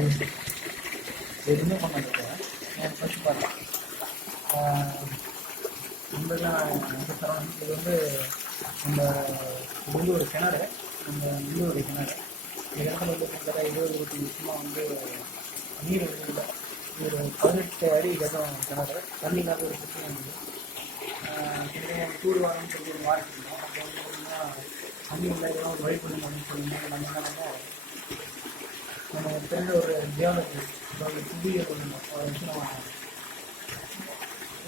எதுவுமே பண்ண மாட்டேன் நான் ஃபஸ்ட் பார்த்தேன் நம்மளாம் இது வந்து நம்ம இது வந்து ஒரு கிணறு நம்ம உள்ளூருடைய கிணறு இடத்துல வந்து கிட்டத்தட்ட இருபது இருபத்தி வருஷமாக வந்து நீர் வந்து இல்லை ஒரு பதினெட்டு அடி இடம் கிணறு தண்ணி இல்லாத ஒரு பிரச்சனை இருந்தது திரும்ப டூர் வாரம்னு சொல்லி ஒரு மாறிட்டு இருந்தோம் அப்போ வந்து பார்த்தீங்கன்னா தண்ணி இல்லை இதெல்லாம் ஒரு வழி பண்ணுங்க அப்படின்னு சொல்லி நம்ம என்ன பண்ணோம் நம்ம ஃப்ரெண்டு ஒரு ஜியாலஜி ஒரு புவியியல் ஒரு விஷயம்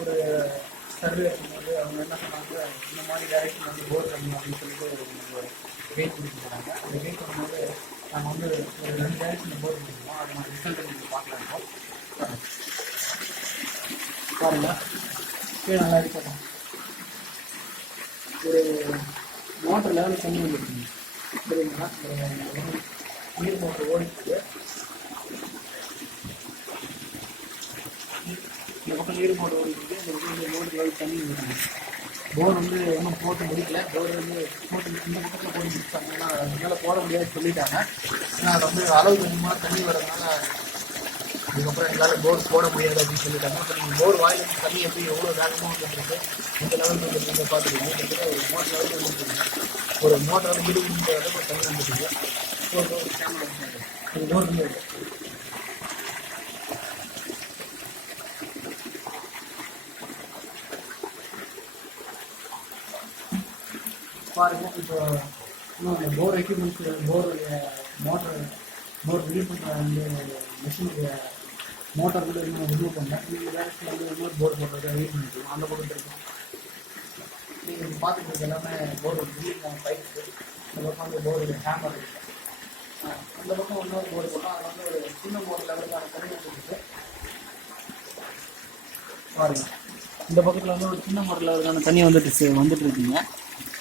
ஒரு சர்வே இருக்கும்போது அவங்க என்ன சொன்னாங்க? இந்த மாதிரி டேரக்ஷன் வந்து போர் பண்ணணும் அப்படின்னு சொல்லிட்டு ஒரு வெயிட் கொடுத்துருக்காங்க. அந்த வெயிட் பண்ணும்போது நாங்கள் வந்து ஒரு ரெண்டு டேரக்ஷன் போர் பண்ணிருக்கோம் அது நம்ம ரிசல்ட் நீங்கள் பார்க்கலாம் பாருங்க. கீழே நல்லா இருக்கட்டும் ஒரு மோட்டர் லெவல் கம்மி வந்துருக்குங்க சரிங்களா ஒரு நீர் மோட்டர் ஓடிட்டு இந்த பக்கம் நீர் மோட்டர் ஓடிட்டு இந்த பக்கம் இந்த மோட்டர் தண்ணி இருக்குது போர் வந்து ஒன்றும் போட்டு முடிக்கல. போர் வந்து போட்டு இந்த பக்கத்தில் போட்டு முடிச்சாங்க ஏன்னா அதனால போட முடியாதுன்னு சொல்லிட்டாங்க. ஏன்னா அது வந்து அளவு கொஞ்சமாக தண்ணி வரதுனால அதுக்கப்புறம் எங்களால் போர் போட முடியாது அப்படின்னு சொல்லிட்டாங்க. இப்போ நீங்கள் போர் வாயில் தண்ணி எப்படி எவ்வளோ வேகமாக வந்துருக்கு இந்த லெவலுக்கு வந்துருக்கு பார்த்துருக்கீங்க ஒரு மோட்டர் லெவலுக்கு வந்துருக்கு ஒரு மோட்டர் வந்து இடுப்பு அளவுக்கு தண்ணி வந்துருக்கு போர் பாருங்க இப்போ இன்னும் போர் எக்யூப்மெண்ட்ஸ் போருடைய மோட்டர் போர் ரிலீவ் பண்ணுற அந்த மிஷினுடைய மோட்டார் கூட இன்னும் ரிமூவ் பண்ணேன் நீங்கள் டேரக்ஷன் வந்து இன்னொரு போர் போடுறது யூஸ் பண்ணிக்கலாம். அந்த பக்கம் இருக்கும். நீங்கள் பார்த்துட்டு எல்லாமே போர்டு ரிலீவ் பைப்பு இந்த பக்கம் வந்து போர்டு ஹேமர் இருக்குது இந்த அந்த பக்கம் இன்னொரு போர்டு போட்டோம் அது வந்து ஒரு சின்ன போர்டு லெவலுக்கான தண்ணி வந்துருக்கு பாருங்க. இந்த பக்கத்தில் வந்து ஒரு சின்ன போர்டு லெவலுக்கான தண்ணி வந்துட்டு வந்துட்டு இருக்குங்க.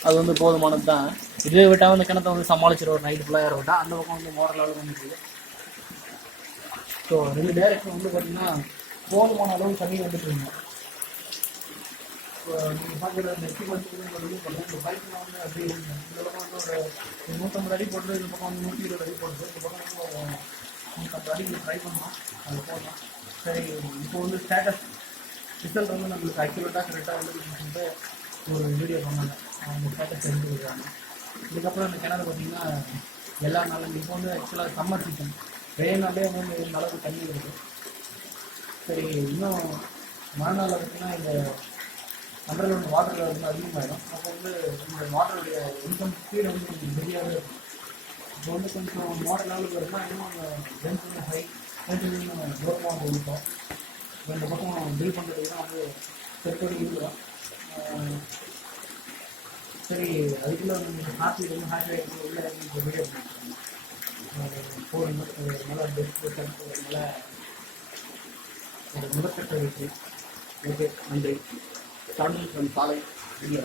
அது வந்து போதுமானது தான். இதுவே விட்டால் வந்து கிணத்த வந்து சமாளிச்சிடும் ஒரு நைட்டு ஃபுல்லாக ஏற அந்த பக்கம் வந்து மோட்டர் லெவலுக்கு வந்துருக்கு ஸோ ரெண்டு டேரக்ஷன் வந்து பார்த்தீங்கன்னா போதுமான அளவு தண்ணி வந்துட்டு இருக்குங்க. நீங்கள் பார்க்குற அந்த எக்யூப்மெண்ட் வந்து இந்த பைப்லாம் வந்து அப்படி இந்த பக்கம் வந்து ஒரு நூற்றம்பது அடி போட்டு இந்த பக்கம் வந்து நூற்றி இருபது அடி போட்டு இந்த பக்கம் வந்து ஒரு நூற்றம்பது அடிக்கு ட்ரை பண்ணோம் அது போடலாம் சரி இப்போ வந்து ஸ்டேட்டஸ் ரிசல்ட் வந்து நம்மளுக்கு அக்யூரேட்டாக கரெக்டாக வந்து சொல்லிட்டு ஒரு வீடியோ பண்ணாங்க அவங்க ஸ்டேட்டஸ் எடுத்துருக்காங்க இதுக்கப்புறம் இந்த கிணறு பார்த்திங்கன்னா எல்லா நாளும் இப்போ வந்து ஆக்சுவலாக சம்மர் சீசன் வெயில் நாளே வந்து இந்த அளவுக்கு தண்ணி இருக்குது சரி இன்னும் மழை நாள் பார்த்தீங்கன்னா இந்த அண்டர்கிரவுண்ட் வாட்டர் லெவல் வந்து அதிகமாகிடும் அப்போ வந்து இந்த வாட்டருடைய இன்கம் ஸ்பீடு வந்து கொஞ்சம் பெரியாகவே இருக்கும். இப்போ வந்து கொஞ்சம் வாட்டர் லெவலுக்கு வருதுன்னா இன்னும் அந்த லென்த் வந்து ஹை லென்த் இன்னும் தூரமாக இருக்கும் இப்போ இந்த பக்கம் பில் பண்ணுறதுக்கு தான் வந்து செப்படி இருக்கிறோம் சரி அதுக்குள்ளே வந்து ஹாப்பி வந்து ஹாப்பி ஆகிட்டு உள்ள இந்த வீடியோ பண்ணிருக்கோம் போர் ஒரு நல்ல பெஸ்ட் ஒரு நல்ல ஒரு முதற்கட்ட வெற்றி. ஓகே நன்றி. சாலை இல்லை